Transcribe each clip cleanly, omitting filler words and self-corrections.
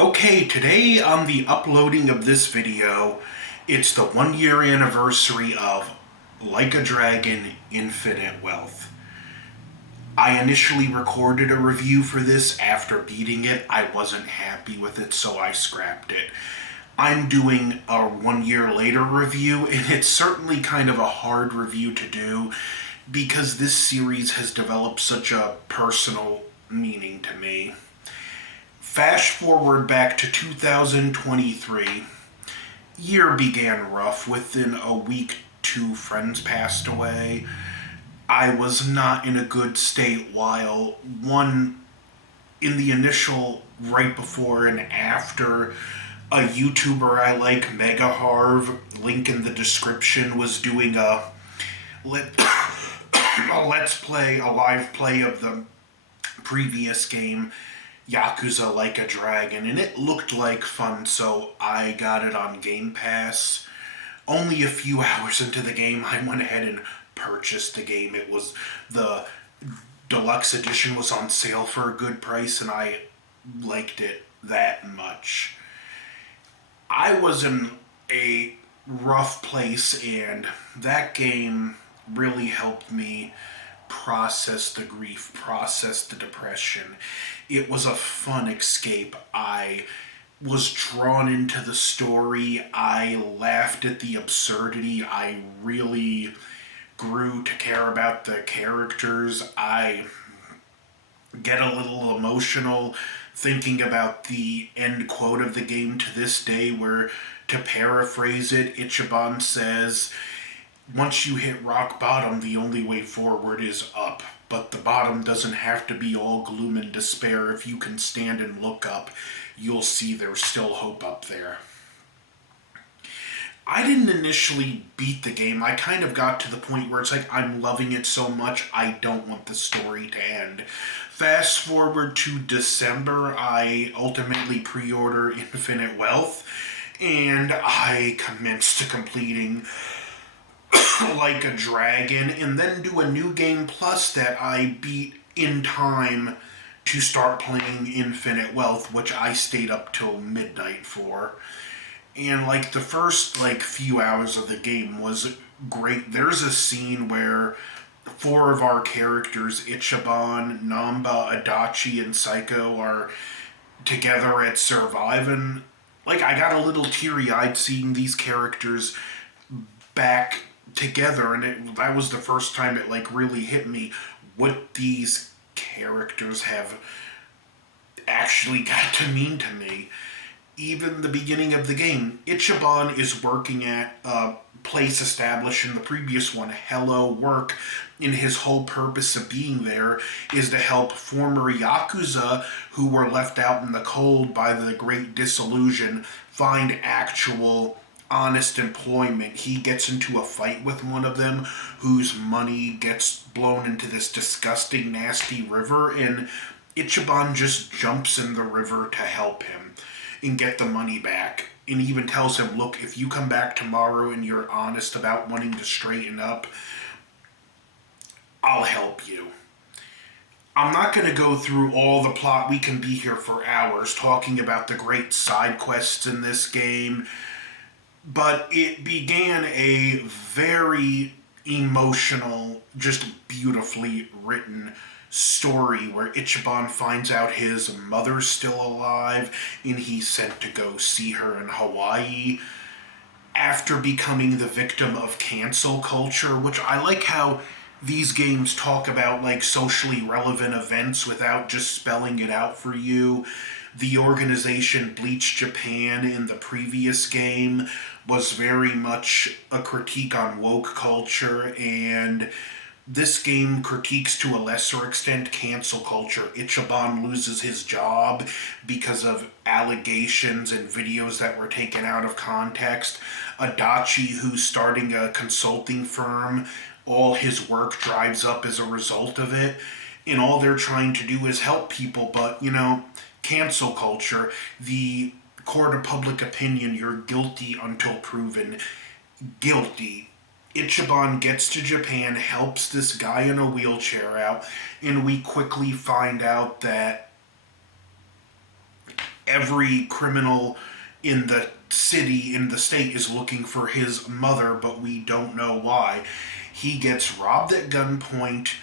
Okay, today on the uploading of this video, it's the 1 year anniversary of Like a Dragon Infinite Wealth. I initially recorded a review for this after beating it. I wasn't happy with it, so I scrapped it. I'm doing a 1 year later review, and it's certainly kind of a hard review to do because this series has developed such a personal meaning to me. Fast forward back to 2023. Year began rough. Within a week, two friends passed away. I was not in a good state while one in the initial right before and after a YouTuber I like, Mega Harv, link in the description, was doing let, a let's play, a live play of the previous game, Yakuza Like a Dragon, and it looked like fun, so I got it on Game Pass. Only a few hours into the game, I went ahead and purchased the game. It was the deluxe edition was on sale for a good price, and I liked it that much. I was in a rough place, and that game really helped me process the grief, process the depression. It was a fun escape. I was drawn into the story. I laughed at the absurdity. I really grew to care about the characters. I get a little emotional thinking about the end quote of the game to this day, where, to paraphrase it, Ichiban says, once you hit rock bottom, the only way forward is up. But the bottom doesn't have to be all gloom and despair. If you can stand and look up, you'll see there's still hope up there. I didn't initially beat the game. I kind of got to the point where it's like, I'm loving it so much, I don't want the story to end. Fast forward to December, I ultimately pre-order Infinite Wealth, and I commenced to completing Like a Dragon, and then do a new game plus that I beat in time to start playing Infinite Wealth, which I stayed up till midnight for. And like the first few hours of the game was great. There's a scene where four of our characters, Ichiban, Namba, Adachi, and Psycho, are together at Survive, and I got a little teary-eyed seeing these characters back together, and that was the first time it really hit me what these characters have actually got to mean to me. Even the beginning of the game, Ichiban is working at a place established in the previous one, Hello Work, and his whole purpose of being there is to help former Yakuza who were left out in the cold by the Great Disillusion find actual honest employment. He gets into a fight with one of them whose money gets blown into this disgusting, nasty river, and Ichiban just jumps in the river to help him and get the money back. And even tells him, look, if you come back tomorrow and you're honest about wanting to straighten up, I'll help you. I'm not going to go through all the plot. We can be here for hours talking about the great side quests in this game. But it began a very emotional, just beautifully written story where Ichiban finds out his mother's still alive and he's sent to go see her in Hawaii after becoming the victim of cancel culture, which I like how these games talk about socially relevant events without just spelling it out for you. The organization Bleach Japan in the previous game was very much a critique on woke culture, and this game critiques to a lesser extent cancel culture. Ichiban loses his job because of allegations and videos that were taken out of context. Adachi, who's starting a consulting firm, all his work drives up as a result of it. And all they're trying to do is help people, but, cancel culture, the court of public opinion, you're guilty until proven guilty. Ichiban gets to Japan, helps this guy in a wheelchair out, and we quickly find out that every criminal in the city, in the state, is looking for his mother, but we don't know why. He gets robbed at gunpoint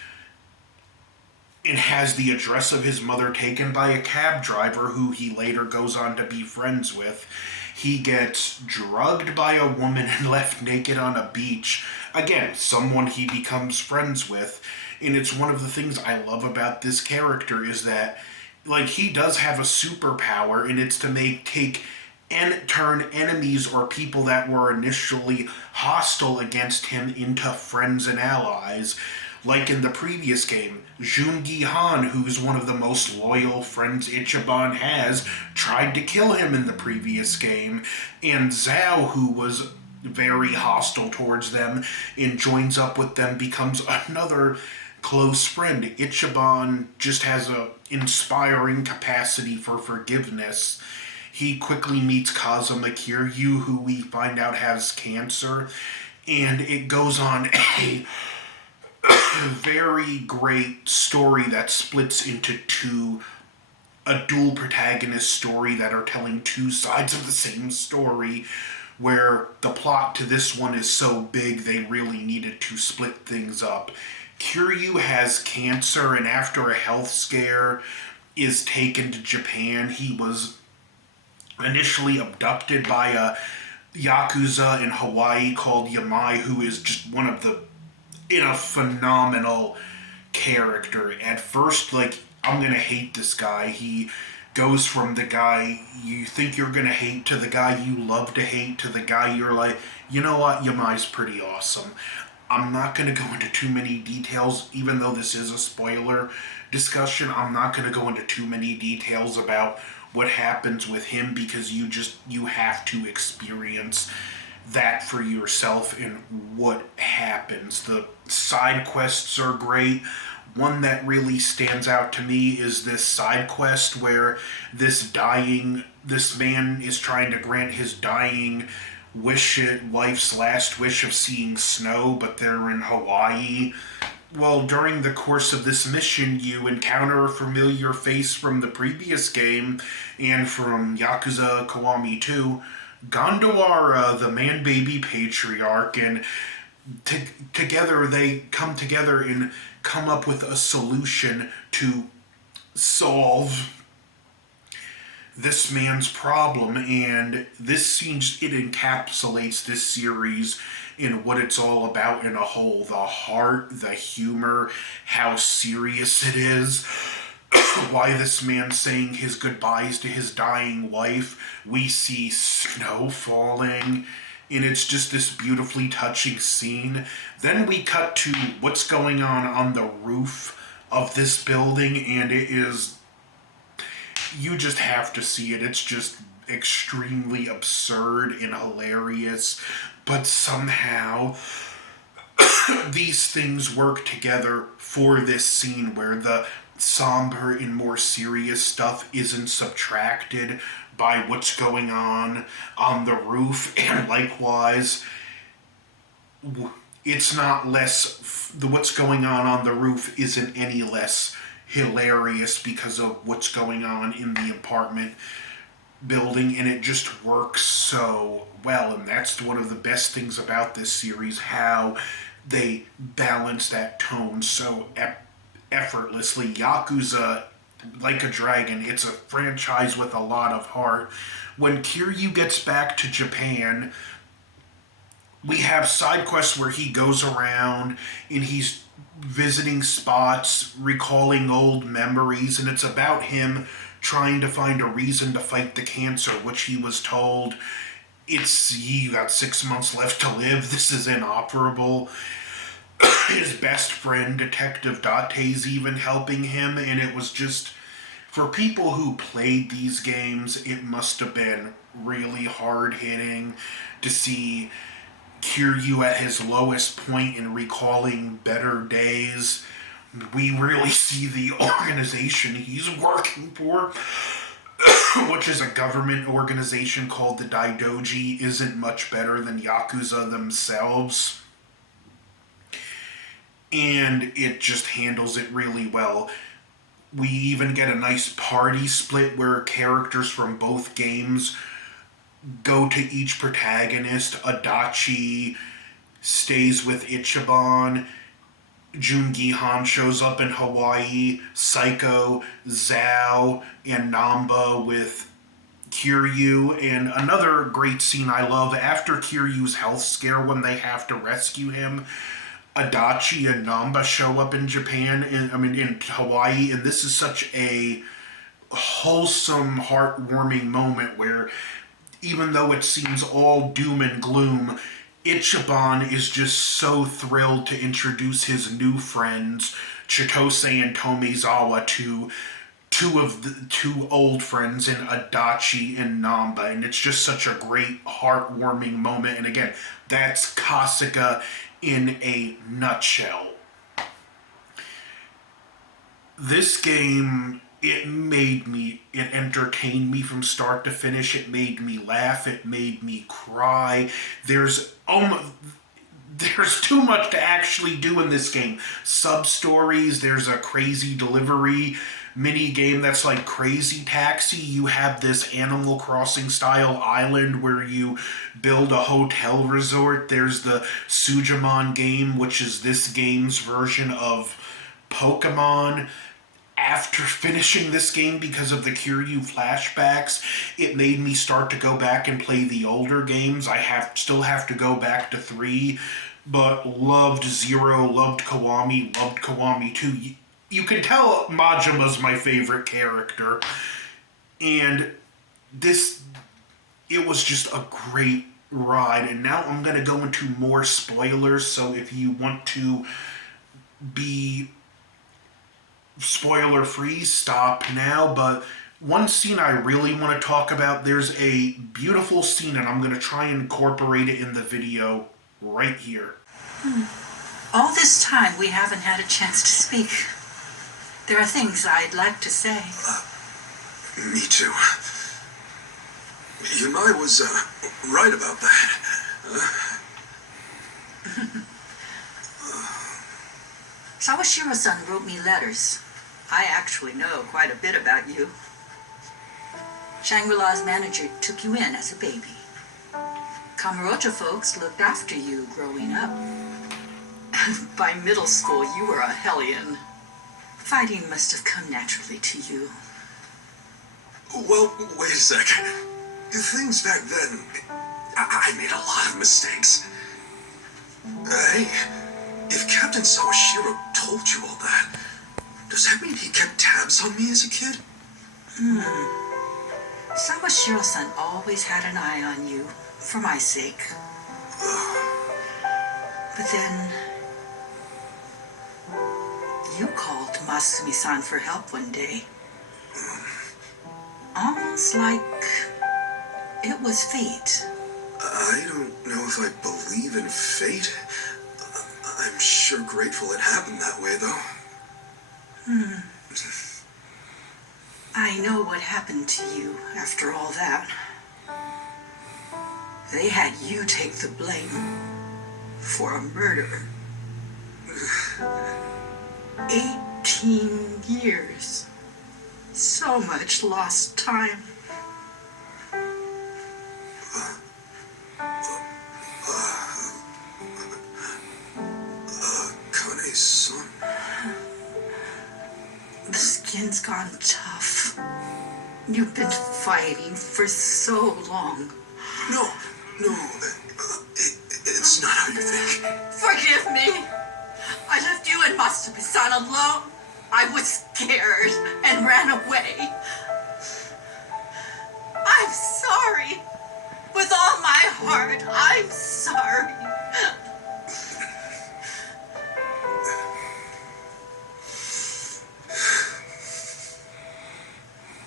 and has the address of his mother taken by a cab driver who he later goes on to be friends with. He gets drugged by a woman and left naked on a beach. Again, someone he becomes friends with. And it's one of the things I love about this character is that, like, he does have a superpower, and it's to take and turn enemies or people that were initially hostile against him into friends and allies. Like in the previous game, Jungi Han, who's one of the most loyal friends Ichiban has, tried to kill him in the previous game, and Zhao, who was very hostile towards them and joins up with them, becomes another close friend. Ichiban just has a inspiring capacity for forgiveness. He quickly meets Kazuma Kiryu, who we find out has cancer, and it goes on a very great story that splits into a dual protagonist story that are telling two sides of the same story, where the plot to this one is so big they really needed to split things up. Kiryu has cancer, and after a health scare is taken to Japan. He was initially abducted by a Yakuza in Hawaii called Yamai, who is just one of the in a phenomenal character. At first, like, I'm gonna hate this guy. He goes from the guy you think you're gonna hate to the guy you love to hate to the guy you're like, you know what, Yamai's pretty awesome. I'm not gonna go into too many details, even though this is a spoiler discussion. I'm not gonna go into too many details about what happens with him, because you have to experience that for yourself and what happens. The side quests are great. One that really stands out to me is this side quest where this man is trying to grant his dying wife's last wish of seeing snow, but they're in Hawaii. Well, during the course of this mission, you encounter a familiar face from the previous game and from Yakuza Kiwami 2, Gondawara, the man-baby patriarch, and together they come together and come up with a solution to solve this man's problem. And it encapsulates this series in what it's all about in a whole. The heart, the humor, how serious it is, why this man's saying his goodbyes to his dying wife. We see snow falling, and it's just this beautifully touching scene. Then we cut to what's going on the roof of this building, and you just have to see it. It's just extremely absurd and hilarious, but somehow these things work together for this scene where the somber and more serious stuff isn't subtracted by what's going on the roof, and likewise it's not less, what's going on the roof isn't any less hilarious because of what's going on in the apartment building, and it just works so well. And that's one of the best things about this series, how they balance that tone so effortlessly. Yakuza, Like a Dragon, it's a franchise with a lot of heart. When Kiryu gets back to Japan, we have side quests where he goes around and he's visiting spots, recalling old memories, and it's about him trying to find a reason to fight the cancer, which he was told, you got 6 months left to live, this is inoperable. His best friend, Detective Date's even helping him, and it was just, for people who played these games, it must have been really hard-hitting to see Kiryu at his lowest point and recalling better days. We really see the organization he's working for, which is a government organization called the Daidoji, isn't much better than Yakuza themselves. And it just handles it really well. We even get a nice party split where characters from both games go to each protagonist. Adachi stays with Ichiban. Jungi Han shows up in Hawaii. Psycho, Zhao, and Namba with Kiryu. And another great scene I love, after Kiryu's health scare when they have to rescue him, Adachi and Namba show up in Japan, in Hawaii, and this is such a wholesome, heartwarming moment where, even though it seems all doom and gloom, Ichiban is just so thrilled to introduce his new friends, Chitose and Tomizawa, to two old friends in Adachi and Namba, and it's just such a great, heartwarming moment. And again, that's Kasuga in a nutshell. This game, it entertained me from start to finish. It made me laugh. It made me cry. There's too much to actually do in this game. Sub-stories, there's a crazy delivery mini game that's like Crazy Taxi. You have this Animal Crossing style island where you build a hotel resort. There's the Sujimon game, which is this game's version of Pokemon. After finishing this game, because of the Kiryu flashbacks, it made me start to go back and play the older games. I still have to go back to 3, but loved 0, loved Kiwami 2. You can tell Majima's my favorite character. And it was just a great ride. And now I'm going to go into more spoilers, so if you want to be spoiler free, stop now. But one scene I really want to talk about, there's a beautiful scene, and I'm going to try and incorporate it in the video right here. All this time we haven't had a chance to speak. There are things I'd like to say. Me too. Yumai was right about that. Sawashiro-san wrote me letters. I actually know quite a bit about you. Shangri-La's manager took you in as a baby. Kamurocho folks looked after you growing up. By middle school, you were a hellion. Fighting must have come naturally to you. Well, wait a sec. Things back then, I made a lot of mistakes. Hey, if Captain Sawashiro told you all that, does that mean he kept tabs on me as a kid? Sawashiro-san always had an eye on you, for my sake. But then, you called Masumi-san for help one day. Almost like it was fate. I don't know if I believe in fate. I'm sure grateful it happened that way, though. I know what happened to you after all that. They had you take the blame for a murder. 18 years. So much lost time. Kane-san. The skin's gone tough. You've been fighting for so long. No, it's not how you think. Forgive me. I left you and Masumi-san alone. I was scared and ran away. I'm sorry. With all my heart, I'm sorry.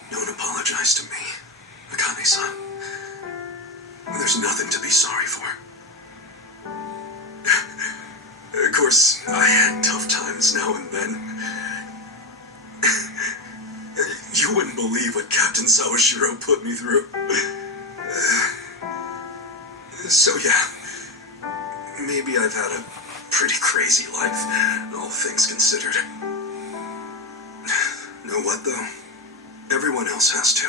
Don't apologize to me, Akane-san. There's nothing to be sorry for. Of course, I had tough times now and then. You wouldn't believe what Captain Sawashiro put me through. So yeah, maybe I've had a pretty crazy life, all things considered. No know what, though? Everyone else has to.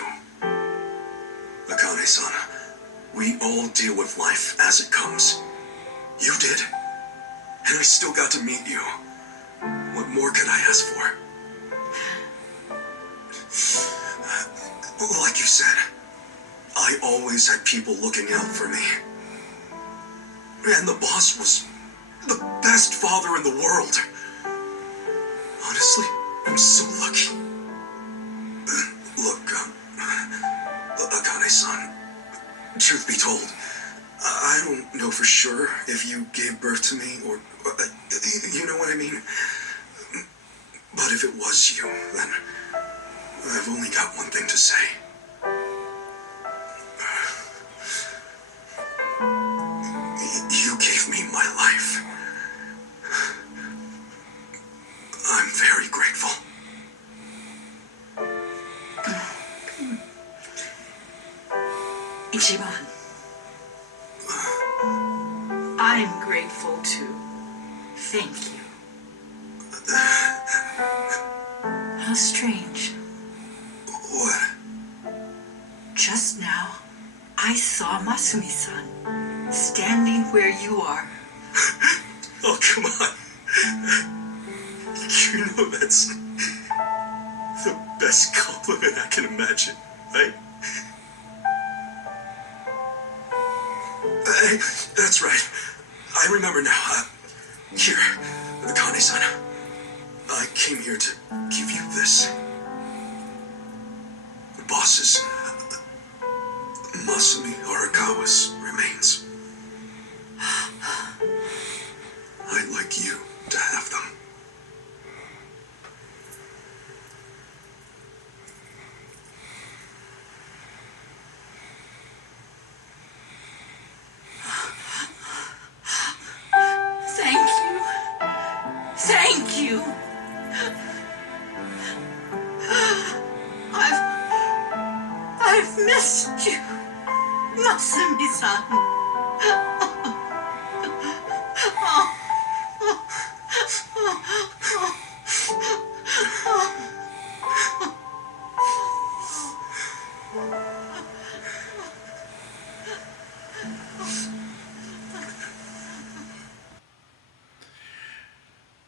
Akane-san, we all deal with life as it comes. You did. And I still got to meet you. What more could I ask for? Like you said, I always had people looking out for me. And the boss was the best father in the world. Honestly, I'm so lucky. Look, Akane-san, truth be told, I don't know for sure if you gave birth to me or you know what I mean? But if it was you, then I've only got one thing to say. You gave me my life. I'm very grateful. Ichiban, I'm grateful too. Thank you. How strange. What? Just now, I saw Masumi-san standing where you are. Oh, come on. You know that's the best compliment I can imagine, right? Hey, that's right. I remember now. Here, Akane-san. I came here to give you this. The boss's, Masumi Arakawa's remains. I'd like you to have them. Thank you. Thank you. I've missed you, Masumi-san.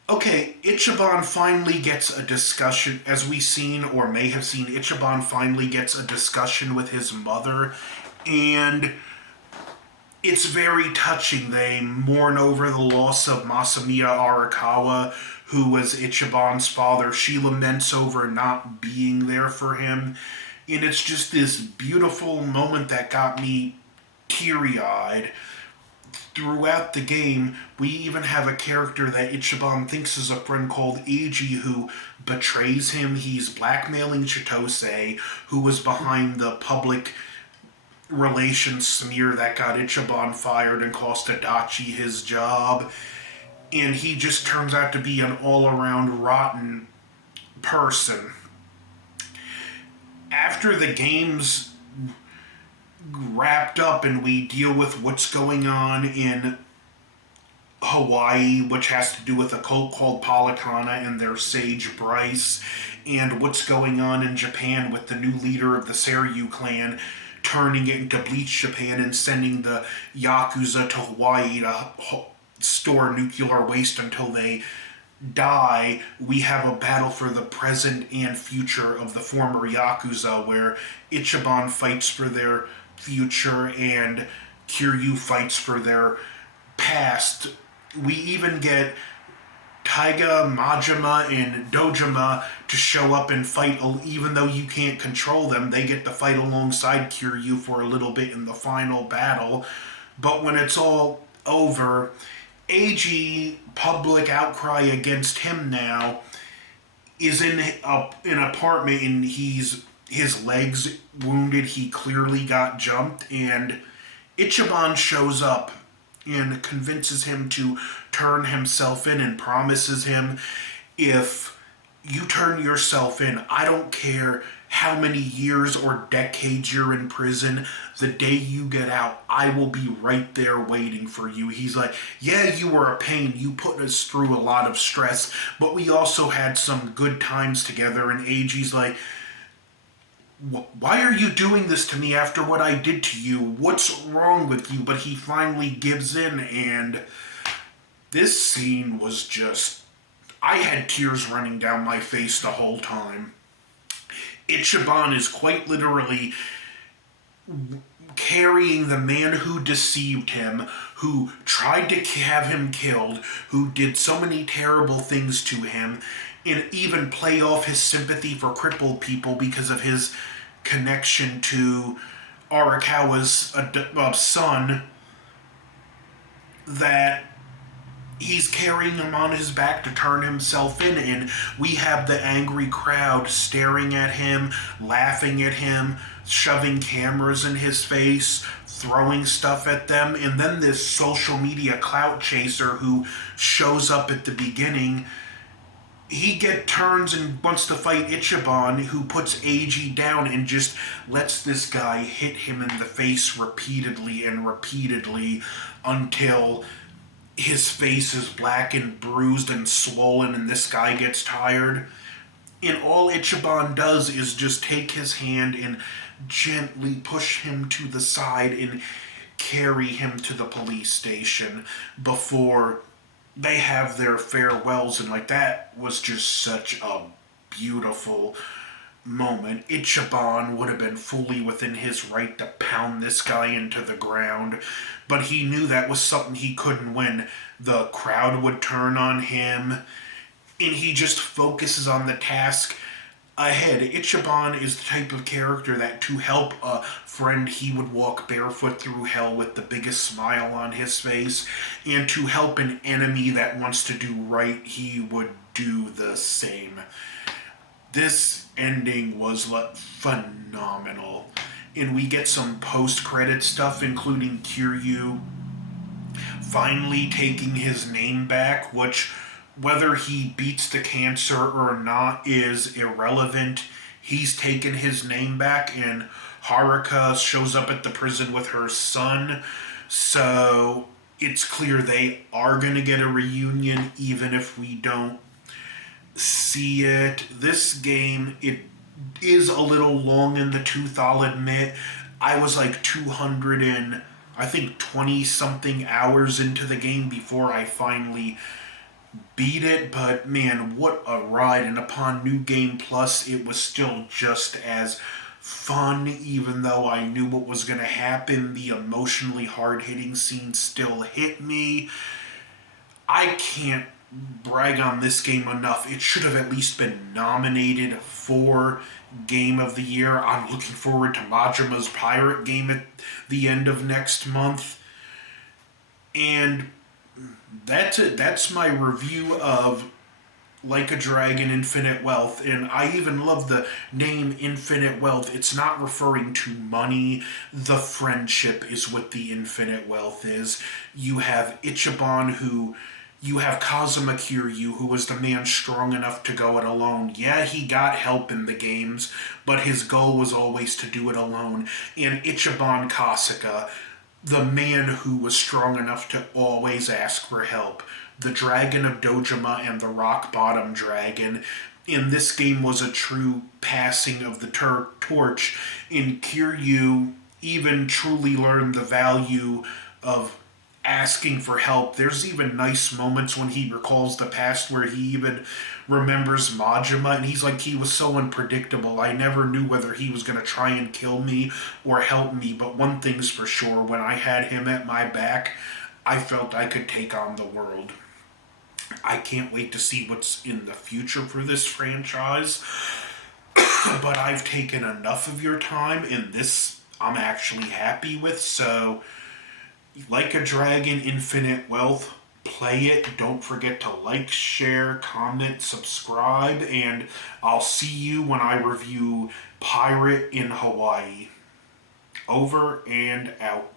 Okay, Ichiban finally gets a discussion, as we've seen or may have seen, Ichiban finally gets a discussion with his mother, and it's very touching. They mourn over the loss of Masamiya Arakawa, who was Ichiban's father. She laments over not being there for him, and it's just this beautiful moment that got me teary-eyed. Throughout the game, we even have a character that Ichiban thinks is a friend called Eiji who betrays him. He's blackmailing Chitose, who was behind the public relations smear that got Ichiban fired and cost Adachi his job. And he just turns out to be an all-around rotten person. After the game's wrapped up and we deal with what's going on in Hawaii, which has to do with a cult called Polycana and their sage Bryce, and what's going on in Japan with the new leader of the Seiryu clan turning it into Bleach Japan and sending the Yakuza to Hawaii to store nuclear waste until they die. We have a battle for the present and future of the former Yakuza, where Ichiban fights for their future and Kiryu fights for their past. We even get Taiga, Majima, and Dojima to show up and fight. Even though you can't control them, they get to fight alongside Kiryu for a little bit in the final battle. But when it's all over, Eiji, public outcry against him now, is in an apartment, and his legs wounded. He clearly got jumped, and Ichiban shows up and convinces him to turn himself in and promises him, if you turn yourself in, I don't care how many years or decades you're in prison, the day you get out, I will be right there waiting for you. He's like, yeah, you were a pain. You put us through a lot of stress, but we also had some good times together. And AG's like, why are you doing this to me after what I did to you? What's wrong with you? But he finally gives in, and this scene was just, I had tears running down my face the whole time. Ichiban is quite literally carrying the man who deceived him, who tried to have him killed, who did so many terrible things to him, and even play off his sympathy for crippled people because of his connection to Arakawa's son, that he's carrying him on his back to turn himself in, and we have the angry crowd staring at him, laughing at him, shoving cameras in his face, throwing stuff at them, and then this social media clout chaser who shows up at the beginning, he turns and wants to fight Ichiban, who puts AG down and just lets this guy hit him in the face repeatedly and repeatedly until his face is black and bruised and swollen and this guy gets tired. And all Ichiban does is just take his hand and gently push him to the side and carry him to the police station before they have their farewells. And like, that was just such a beautiful moment. Ichiban would have been fully within his right to pound this guy into the ground, but he knew that was something he couldn't win. The crowd would turn on him, and he just focuses on the task ahead. Ichiban is the type of character that to help a friend, he would walk barefoot through hell with the biggest smile on his face, and to help an enemy that wants to do right, he would do the same. This ending was phenomenal. And we get some post-credit stuff, including Kiryu finally taking his name back, which, whether he beats the cancer or not, is irrelevant. He's taken his name back, and Haruka shows up at the prison with her son. So it's clear they are going to get a reunion, even if we don't see it. This game, it is a little long in the tooth, I'll admit. I was like 200 and I think 20 something hours into the game before I finally beat it, but man, what a ride. And upon New Game Plus, it was still just as fun, even though I knew what was going to happen. The emotionally hard-hitting scenes still hit me. I can't brag on this game enough. It should have at least been nominated for Game of the Year. I'm looking forward to Majima's Pirate game at the end of next month. And that's it. That's my review of Like a Dragon Infinite Wealth. And I even love the name Infinite Wealth. It's not referring to money. The friendship is what the Infinite Wealth is. You have Ichiban, you have Kazuma Kiryu, who was the man strong enough to go it alone. Yeah, he got help in the games, but his goal was always to do it alone. And Ichiban Kasuga, the man who was strong enough to always ask for help. The Dragon of Dojima and the Rock Bottom Dragon. In this game was a true passing of the torch. In Kiryu, even truly learned the value of asking for help. There's even nice moments when he recalls the past where he even remembers Majima, and he's like, he was so unpredictable. I never knew whether he was going to try and kill me or help me, but one thing's for sure, when I had him at my back, I felt I could take on the world. I can't wait to see what's in the future for this franchise, but I've taken enough of your time, and this I'm actually happy with. So Like a Dragon Infinite Wealth, play it. Don't forget to like, share, comment, subscribe, and I'll see you when I review Pirate in Hawaii. Over and out.